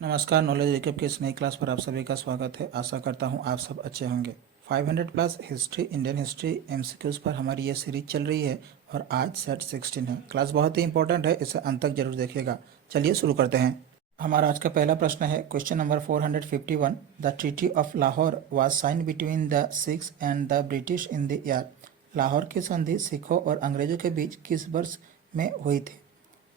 नमस्कार, knowledge recap की इस नई क्लास पर आप सभी का स्वागत है। आशा करता हूँ आप सब अच्छे होंगे। 500 plus history, Indian history MCQs पर हमारी ये सीरीज चल रही है और आज सेट 16 है। क्लास बहुत ही इंपॉर्टेंट है, इसे अंत तक जरूर देखिएगा। चलिए शुरू करते हैं। हमारा आज का पहला प्रश्न है question number 451। The treaty of Lahore was signed between the Sikhs and the British in the year. Lahore की संधि सिखों और अंग्रेजों के बीच किस वर्ष में हुई थी?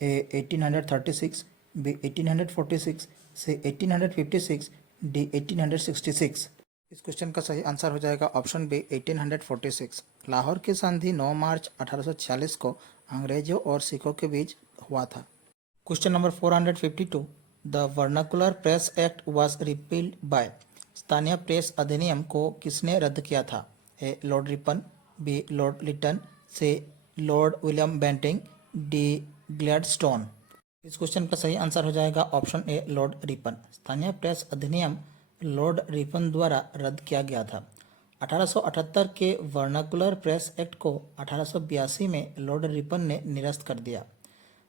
ए 1836, बी 1846, से 1856, डी 1866। इस क्वेश्चन का सही आंसर हो जाएगा ऑप्शन बी 1846। लाहौर की संधि 9 मार्च 1846 को अंग्रेजों और सिखों के बीच हुआ था। Question number 452। The vernacular press act was repealed by. स्थानीय प्रेस अधिनियम को किसने रद्द किया था? A Lord Ripon, B Lord Lytton, C Lord William Bentinck, D Gladstone. इस क्वेश्चन का सही आंसर हो जाएगा ऑप्शन ए लॉर्ड रिपन। स्थानीय प्रेस अधिनियम लॉर्ड रिपन द्वारा रद्द किया गया था। 1878 के वर्नाकुलर प्रेस एक्ट को 1882 में लॉर्ड रिपन ने निरस्त कर दिया।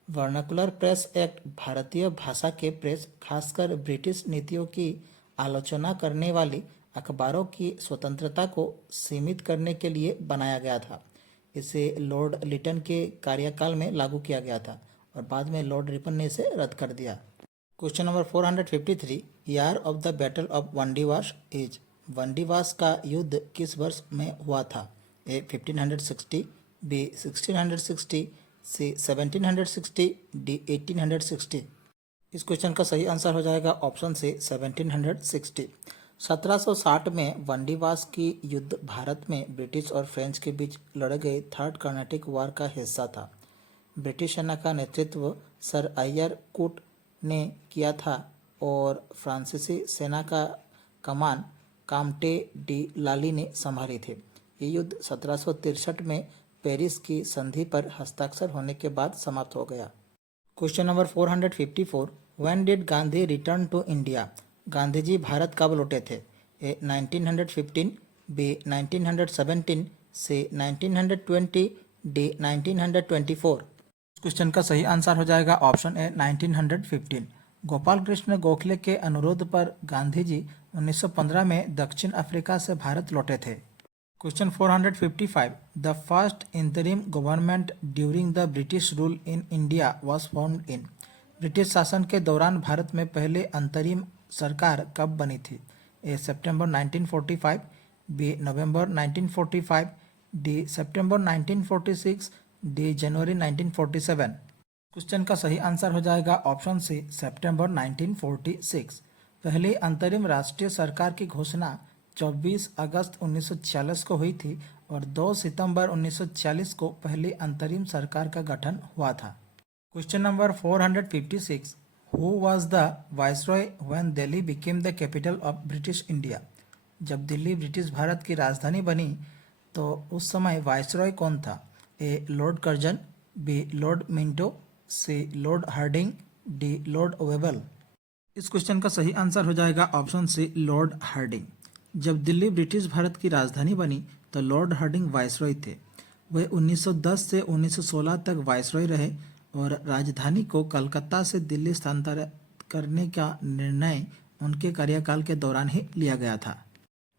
वर्नाकुलर प्रेस एक्ट भारतीय भाषा के प्रेस, खासकर ब्रिटिश नीतियों की आलोचना करने वाली अखबारों की स्वतंत्रता को सीमित करने के लिए बनाया गया था। इसे लॉर्ड लिटन के कार्यकाल में लागू किया गया था और बाद में लॉर्ड रिपन ने इसे रद्द कर दिया। Question number 453। Year of the battle of Wandiwash is. Wandiwash का युद्ध किस वर्ष में हुआ था? A 1560, B 1660, C 1760, D 1860। इस क्वेश्चन का सही आंसर हो जाएगा ऑप्शन सी 1760। 1760 में वंडीवाश की युद्ध भारत में ब्रिटिश और फ्रेंच के बीच लड़े गए थर्ड कर्नाटिक वार का हिस्सा था। ब्रिटिश सेना का नेतृत्व सर आयर कूट ने किया था और फ्रांसीसी सेना का कमान कामटे डी लाली ने संभाली थी। ये युद्ध 1763 में पेरिस की संधि पर हस्ताक्षर होने के बाद समाप्त हो गया। Question number 454। When did Gandhi return to India. Gandhi ji Bharat कब लौटे थे? A 1915, B 1917, C 1920, D 1924। Question का सही आंसर हो जाएगा ऑप्शन ए 1915। गोपाल कृष्ण गोखले के अनुरोध पर गांधी जी 1915 में दक्षिण अफ्रीका से भारत लौटे थे। Question 455। The first interim government during the British rule in India was formed in. British शासन के दौरान भारत में पहले अंतरिम सरकार कब बनी थी? ए सितंबर 1945, बी नवंबर 1945, डी सितंबर 1946, डी जनवरी 1947। क्वेश्चन का सही आंसर हो जाएगा ऑप्शन सी सितंबर 1946। पहली अंतरिम राष्ट्रीय सरकार की घोषणा 24 अगस्त 1946 को हुई थी और 2 सितंबर 1946 को पहली अंतरिम सरकार का गठन हुआ था। Question number 456। Who was the viceroy when Delhi became the capital of British India. जब दिल्ली ब्रिटिश भारत की राजधानी बनी तो उस समय वाइसरॉय कौन था? A Lord Curzon, B Lord Minto, C Lord Hardinge, D Lord Wavell. इस क्वेश्चन का सही आंसर हो जाएगा ऑप्शन सी लॉर्ड हार्डिंग। जब दिल्ली ब्रिटिश भारत की राजधानी बनी तो लॉर्ड हार्डिंग वाइसरॉय थे। वे 1910 से 1916 तक वाइसरॉय रहे और राजधानी को कलकत्ता से दिल्ली स्थानांतरित करने का निर्णय उनके कार्यकाल के दौरान ही लिया गया था।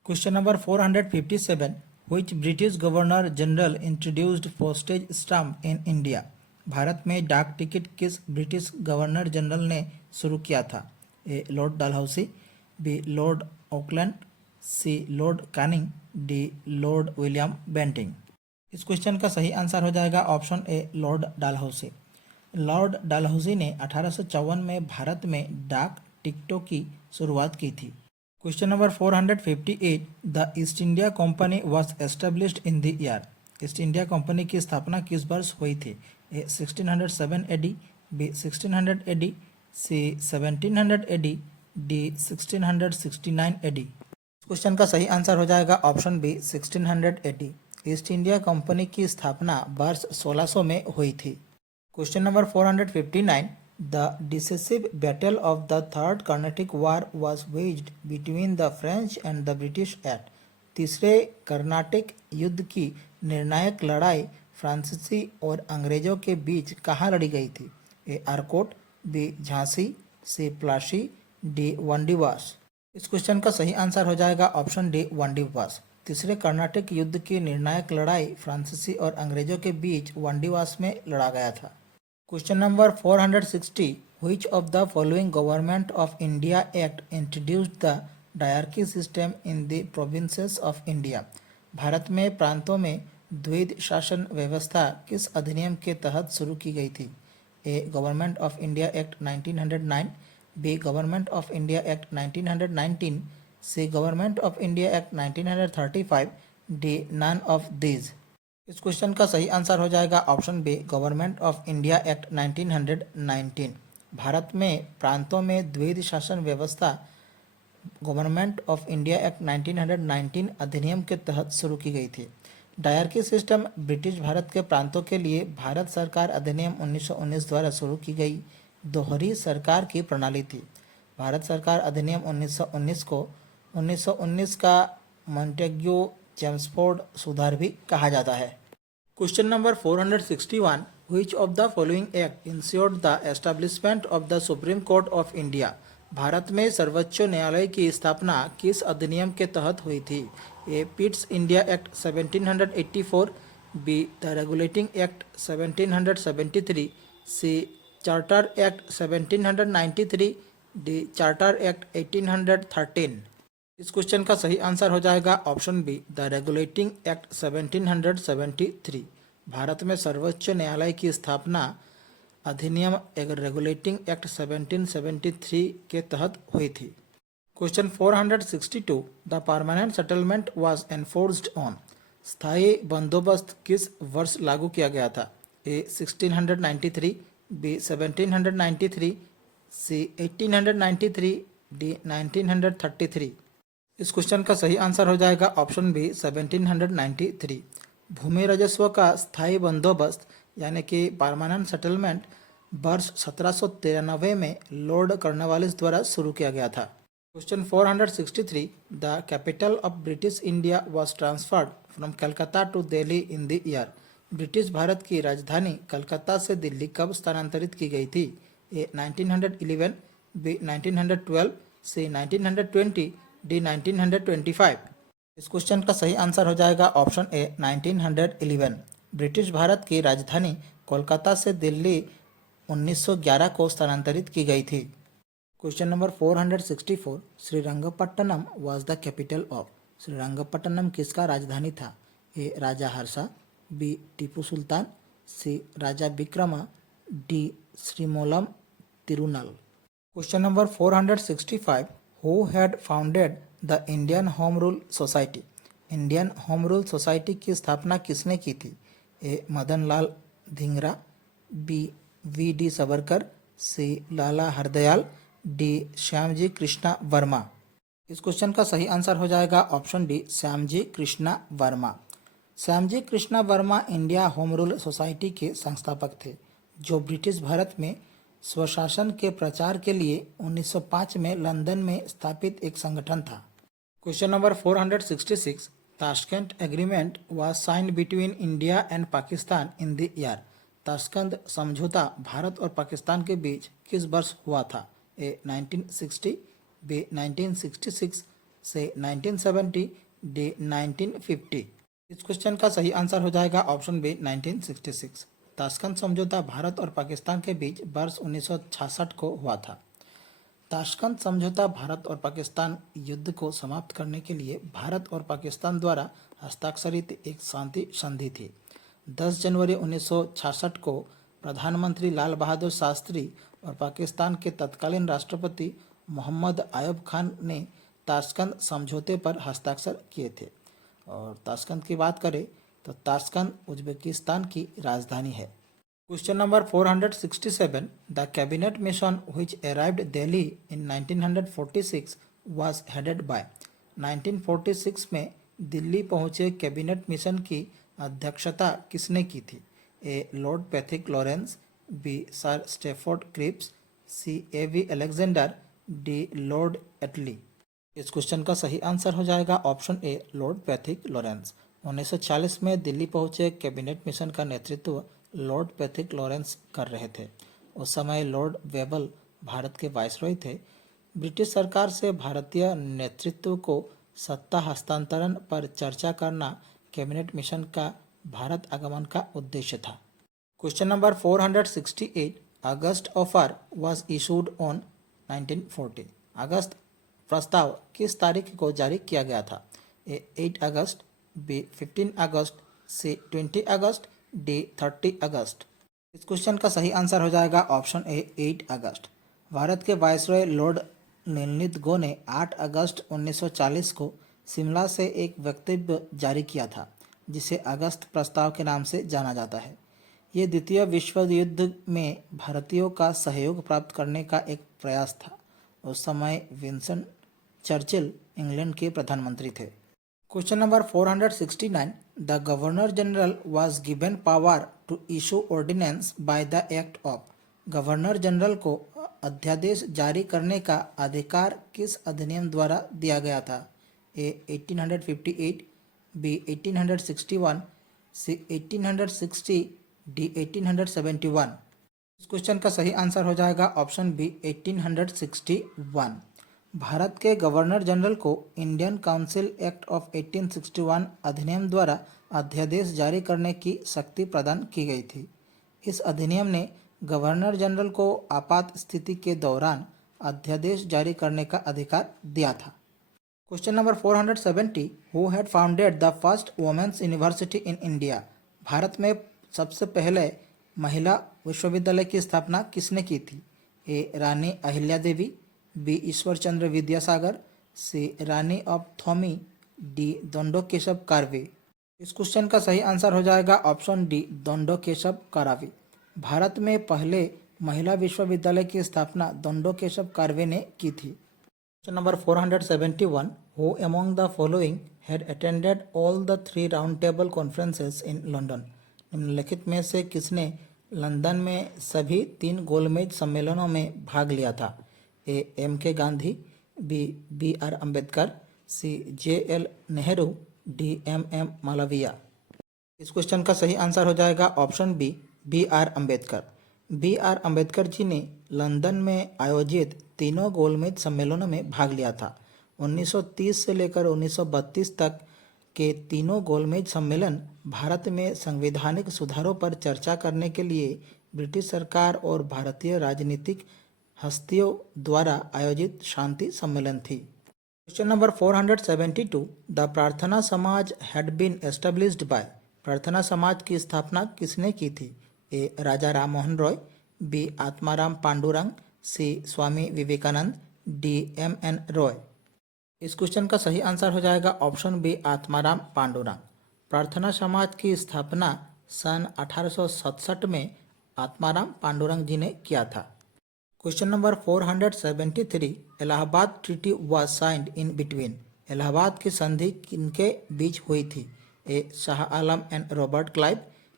Question number 457। Which British governor general introduced postage stamp in India. Bharat में डाक टिकट किस ब्रिटिश गवर्नर जनरल ने शुरू किया था? A Lord Dalhousie, B Lord Auckland, C Lord Canning, D Lord William Bentinck. इस क्वेश्चन का सही आंसर हो जाएगा option A Lord Dalhousie. Lord Dalhousie ने 1854 में भारत में डाक टिकटों की शुरुआत की थी। Question number 458। The East India Company was established in the year. East India Company की स्थापना किस वर्ष हुई थी? A 1607 AD, B 1600 AD, C 1700 AD, D 1669 AD. Question का सही आंसर हो जाएगा option B 1600 AD. East India Company की स्थापना वर्ष 1600 में हुई थी। Question number 459। The decisive battle of the third Carnatic war was वेज्ड between the French and the British at. तीसरे कर्नाटिक युद्ध की निर्णायक लड़ाई फ्रांसीसी और अंग्रेजों के बीच कहाँ लड़ी गई थी? ए आरकोट, बी झांसी, सी प्लासी, डी वनडीवास। इस क्वेश्चन का सही आंसर हो जाएगा ऑप्शन डी वनडीवास। तीसरे कर्नाटक युद्ध की निर्णायक लड़ाई फ्रांसीसी और अंग्रेजों के बीच वनडीवास में लड़ा गया था। Question number 460, which of the following Government of India Act introduced the diarchy system in the provinces of India? Bharat में प्रांतों में द्वैध शासन व्यवस्था किस अधिनियम के तहत शुरू की गई थी? A Government of India Act 1909, B Government of India Act 1919, C Government of India Act 1935, D none of these. इस क्वेश्चन का सही आंसर हो जाएगा option B Government of India Act 1919। Bharat में प्रांतों में द्वैध शासन व्यवस्था गवर्नमेंट ऑफ इंडिया एक्ट 1919 अधिनियम के तहत शुरू की गई थी। डायरकी सिस्टम ब्रिटिश भारत के प्रांतों के लिए भारत सरकार अधिनियम 1919 द्वारा शुरू की गई दोहरी सरकार की प्रणाली थी। भारत सरकार अधिनियम 1919 को 1919 का मॉन्टेग्यू चेम्सफोर्ड सुधार भी कहा जाता है। Question number 461, which of the following act ensured the establishment of the Supreme Court of India? Bharat में सर्वोच्च न्यायालय की स्थापना किस अधिनियम के तहत हुई थी? A Pitt's India Act 1784, B the Regulating Act 1773, C Charter Act 1793, D Charter Act 1813। इस क्वेश्चन का सही आंसर हो जाएगा option B the Regulating Act 1773। Bharat में सर्वोच्च न्यायालय की स्थापना अधिनियम एक रेगुलेटिंग एक्ट 1773 के तहत हुई थी। Question 462, the permanent settlement was enforced on. स्थायी बंदोबस्त किस वर्ष लागू किया गया था? ए 1693, बी 1793, सी 1893, डी 1933। इस क्वेश्चन का सही आंसर हो जाएगा ऑप्शन बी 1793। भूमि राजस्व का स्थायी बंदोबस्त यानी कि परमानेंट सेटलमेंट वर्ष 1793 में लॉर्ड कॉर्नवालिस द्वारा शुरू किया गया था। Question 463, the capital of British India was transferred from Calcutta to Delhi in the year. British Bharat की राजधानी कलकत्ता से दिल्ली कब स्थानांतरित की गई थी? ए 1911, बी 1912, सी 1920, डी 1925। इस क्वेश्चन का सही आंसर हो जाएगा ऑप्शन ए 1911। ब्रिटिश भारत की राजधानी कोलकाता से दिल्ली 1911 को स्थानांतरित की गई थी। Question number 464, Srirangapatnam was the capital of. Srirangapatnam किसका राजधानी था? A Raja Harsha, B Tipu Sultan, C Raja Vikrama, D Srimoolam Thirunal. Question number 465, who had founded the Indian Home Rule Society? Indian Home Rule Society की स्थापना किसने की थी? A Madan Lal Dhingra, B V D Savarkar, C Lala Hardayal, D Shyamji Krishna Varma. इस क्वेश्चन का सही आंसर हो जाएगा option D Shyamji Krishna Verma. Shyamji Krishna Verma India home Rule society के संस्थापक थे, जो ब्रिटिश भारत में स्वशासन के प्रचार के लिए 1905 में लंदन में स्थापित एक संगठन था। Question number 466, Tashkent agreement was signed between India and Pakistan in the year. Tashkent समझौता भारत और पाकिस्तान के बीच किस वर्ष हुआ था? ए 1960, बी 1966, से 1970, डी 1950। इस क्वेश्चन का सही आंसर हो जाएगा ऑप्शन बी 1966। ताशकंद समझौता भारत और पाकिस्तान के बीच वर्ष 1966 को हुआ था। ताशकंद समझौता भारत और पाकिस्तान युद्ध को समाप्त करने के लिए भारत और पाकिस्तान द्वारा हस्ताक्षरित एक शांति संधि थी। 10 जनवरी 1966 को प्रधानमंत्री लाल बहादुर शास्त्री और पाकिस्तान के तत्कालीन राष्ट्रपति मोहम्मद आयब खान ने ताशकंद समझौते पर हस्ताक्षर किए थे। और ताशकंद की बात करें तो ताशकंद उज्बेकिस्तान की राजधानी है। Question number 467, the cabinet mission which arrived Delhi in 1946 was headed by. 1946 में दिल्ली पहुंचे कैबिनेट मिशन की अध्यक्षता किसने की थी? A Lord Pethick Lawrence, B Sir Stafford Cripps, C A V Alexander, D Lord Attlee. इस क्वेश्चन का सही आंसर हो जाएगा option A Lord Pethick Lawrence. 1940 में दिल्ली पहुंचे कैबिनेट मिशन का नेतृत्व लॉर्ड पैथिक लॉरेंस कर रहे थे। उस समय लॉर्ड वेबल भारत के वायसरॉय थे, ब्रिटिश सरकार से भारतीय नेतृत्व को सत्ता हस्तांतरण पर चर्चा करना कैबिनेट मिशन का भारत आगमन का उद्देश्य था। Question number 468, August offer was issued on 1940। अगस्त प्रस्ताव किस तारीख को जारी किया गया था? ए 8 अगस्त, बी 15 अगस्त, सी 20 अगस्त, डी 30 अगस्त। इस क्वेश्चन का सही आंसर हो जाएगा ऑप्शन ए 8 अगस्त। भारत के वायसरॉय लॉर्ड नीलनित ने 8 अगस्त 1940 को शिमला से एक वक्तव्य जारी किया था जिसे अगस्त प्रस्ताव के नाम से जाना जाता है। ये द्वितीय विश्व युद्ध में भारतीयों का सहयोग प्राप्त करने का एक प्रयास था। उस समय विंस्टन चर्चिल इंग्लैंड के प्रधानमंत्री थे। Question number 469, the governor general was given power to issue ordinance by the act of. Governor general को अध्यादेश जारी करने का अधिकार किस अधिनियम द्वारा दिया गया था? ए 1858, बी 1861, सी 1860, डी 1871। इस क्वेश्चन का सही आंसर हो जाएगा ऑप्शन बी 1861। भारत के गवर्नर जनरल को इंडियन काउंसिल एक्ट ऑफ 1861 अधिनियम द्वारा अध्यादेश जारी करने की शक्ति प्रदान की गई थी। इस अधिनियम ने गवर्नर जनरल को आपात स्थिति के दौरान अध्यादेश जारी करने का अधिकार दिया था। Question number 470, who had founded the first women's university in India. Bharat में सबसे पहले महिला विश्वविद्यालय की स्थापना किसने की थी? A Rani Ahilya Devi, B Ishwar Chandra Vidyasagar, C Rani of थॉमी, डी दंडो केशव कार्वे। इस क्वेश्चन का सही आंसर हो जाएगा ऑप्शन डी दंडो केशव कार्वे। भारत में पहले महिला विश्वविद्यालय की स्थापना दंडो केशव कार्वे ने की थी। Question number 471, who among the following had attended all the 3 round table conferences in London. निम्नलिखित में से किसने लंदन में सभी 3 गोलमेज सम्मेलनों में भाग लिया था? A M K Gandhi, B B R Ambedkar, C J L Nehru, D M Malviya. इस क्वेश्चन का सही आंसर हो जाएगा option B R Ambedkar. B R Ambedkar ji ने लंदन में आयोजित तीनों गोलमेज सम्मेलनों में भाग लिया था। 1930 से लेकर 1932 तक के तीनों गोलमेज सम्मेलन भारत में संवैधानिक सुधारों पर चर्चा करने के लिए ब्रिटिश सरकार और भारतीय राजनीतिक हस्तियों द्वारा आयोजित शांति सम्मेलन थी। क्वेश्चन नंबर 472, द प्रार्थना समाज हैड बीन एस्टेब्लिश्ड बाय। प्रार्थना समाज की स्थापना किसने की थी? A Raja Ram Mohan Roy, B Atmaram Pandurang, C Swami Vivekananda, D M N Roy. इस क्वेश्चन का सही आंसर हो जाएगा ऑप्शन बी आत्माराम पांडुरंग। प्रार्थना समाज की स्थापना सन 1867 में आत्माराम पांडुरंग जी ने किया था। Question number 473, Allahabad treaty was signed in between. Allahabad की संधि किनके बीच हुई थी? A Shah Alam and Robert Clive,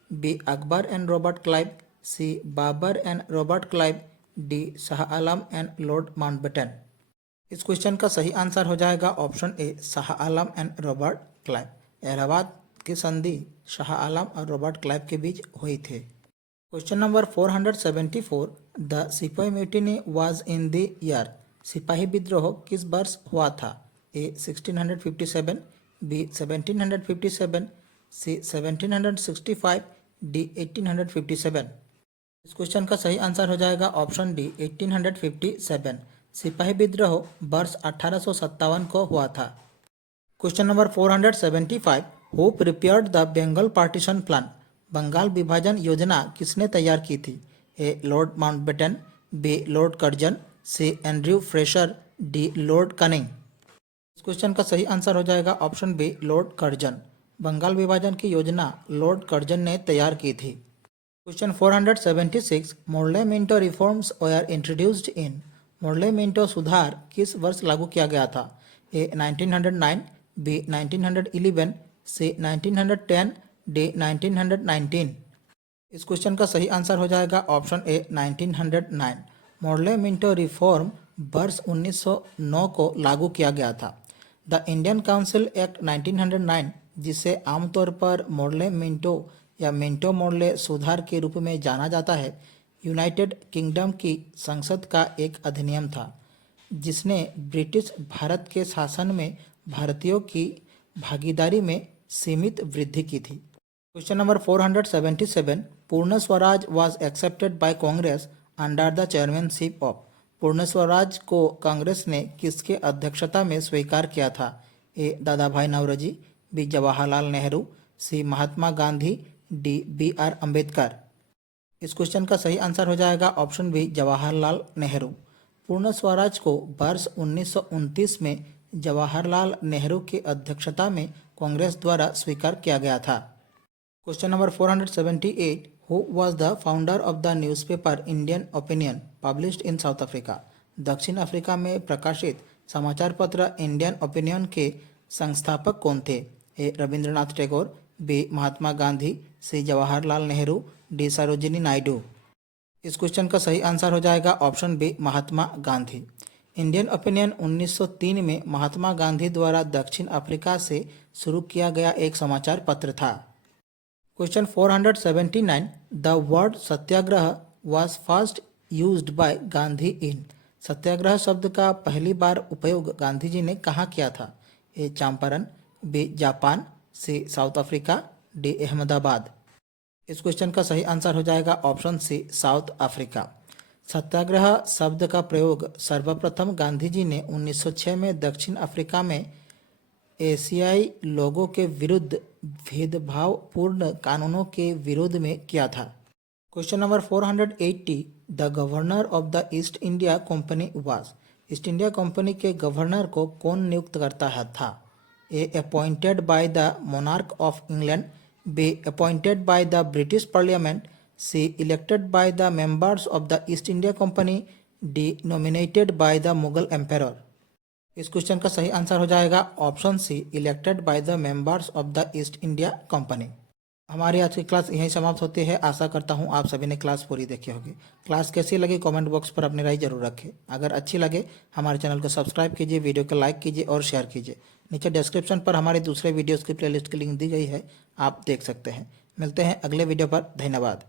B Akbar and Robert Clive, C Babur and Robert Clive, D Shah Alam and Lord Mountbatten. इस क्वेश्चन का सही आंसर हो जाएगा option A Shah Alam and Robert Clive. Allahabad की संधि शाह आलम और रॉबर्ट क्लाइव के बीच हुई थी। क्वेश्चन नंबर 474, द सिपाही mutiny was in the year. सिपाही विद्रोह किस वर्ष हुआ था? ए 1657, बी 1757, सी 1765, डी 1857। इस क्वेश्चन का सही आंसर हो जाएगा ऑप्शन डी 1857। सिपाही विद्रोह वर्ष 1857 को हुआ था। Question number 475, who prepared the Bengal partition plan. Bengal विभाजन योजना किसने तैयार की थी? A Lord Mountbatten, B Lord Curzon, C Andrew Fraser, D Lord Canning. इस क्वेश्चन का सही आंसर हो जाएगा option B Lord Curzon. Bengal विभाजन की योजना लॉर्ड कर्जन ने तैयार की थी। Question 476, Morley Minto reforms were introduced in. Morley Minto सुधार किस वर्ष लागू किया गया था? ए 1909, बी 1911, सी 1910, डी 1919। इस क्वेश्चन का सही आंसर हो जाएगा ऑप्शन ए 1909। मोर्ले मिंटो रिफॉर्म वर्ष 1909 को लागू किया गया था। द इंडियन काउंसिल एक्ट 1909, जिसे आमतौर पर मोर्ले मिंटो या मिंटो मोर्ले सुधार के रूप में जाना जाता है, यूनाइटेड किंगडम की संसद का एक अधिनियम था। जिसने ब्रिटिश भारत के शासन में भारतीयों की भागीदारी में सीमित वृद्धि की थी। क्वेश्चन नंबर 477, पूर्ण Swaraj was accepted by Congress under the chairmanship of. पूर्ण स्वराज को कांग्रेस ने किसके अध्यक्षता में स्वीकार किया था? A Dadabhai Naoroji, B Jawaharlal Nehru, C Mahatma Gandhi, D B R Ambedkar. इस क्वेश्चन का सही आंसर हो जाएगा ऑप्शन बी जवाहरलाल नेहरू। पूर्ण स्वराज को वर्ष 1929 में जवाहरलाल नेहरू की अध्यक्षता में कांग्रेस द्वारा स्वीकार किया गया था। Question number 478, who was the founder of the newspaper Indian opinion published in south Africa. दक्षिण अफ्रीका में प्रकाशित समाचार पत्र इंडियन ओपिनियन के संस्थापक कौन थे? ए रविंद्रनाथ टैगोर, बी महात्मा गांधी, सी जवाहरलाल नेहरू, डी सरोजिनी नायडू। इस क्वेश्चन का सही आंसर हो जाएगा option B Mahatma Gandhi. Indian opinion 1903 में महात्मा गांधी द्वारा दक्षिण अफ्रीका से शुरू किया गया एक समाचार पत्र था। Question 479, the word satyagraha was first used by Gandhi in. Satyagraha शब्द का पहली बार उपयोग गांधी जी ने कहाँ किया था? ए चंपारण, बी जापान, सी साउथ अफ्रीका, डी अहमदाबाद। इस क्वेश्चन का सही आंसर हो जाएगा ऑप्शन सी साउथ अफ्रीका। सत्याग्रह शब्द का प्रयोग सर्वप्रथम गांधी जी ने 1906 में दक्षिण अफ्रीका में एशियाई लोगों के विरुद्ध भेदभावपूर्ण कानूनों के विरोध में किया था। Question number 480, the governor of the East India Company was. East India Company के गवर्नर को कौन नियुक्त करता था? A appointed by the monarch of England, B appointed by the British parliament, C elected by the members of the East India Company, D nominated by the Mughal emperor. इस question का सही answer हो जाएगा option C elected by the members of the East India company. हमारी आज की class यहीं समाप्त होती है। आशा करता हूँ आप सभी ने क्लास पूरी देखी होगी। क्लास कैसी लगी कमेंट बॉक्स पर अपनी राय जरूर रखें। अगर अच्छी लगे हमारे चैनल को सब्सक्राइब कीजिए, वीडियो को लाइक कीजिए और शेयर कीजिए। नीचे डिस्क्रिप्शन पर हमारे दूसरे वीडियोज़ की प्लेलिस्ट की लिंक दी गई है, आप देख सकते हैं। मिलते हैं अगले वीडियो पर। धन्यवाद।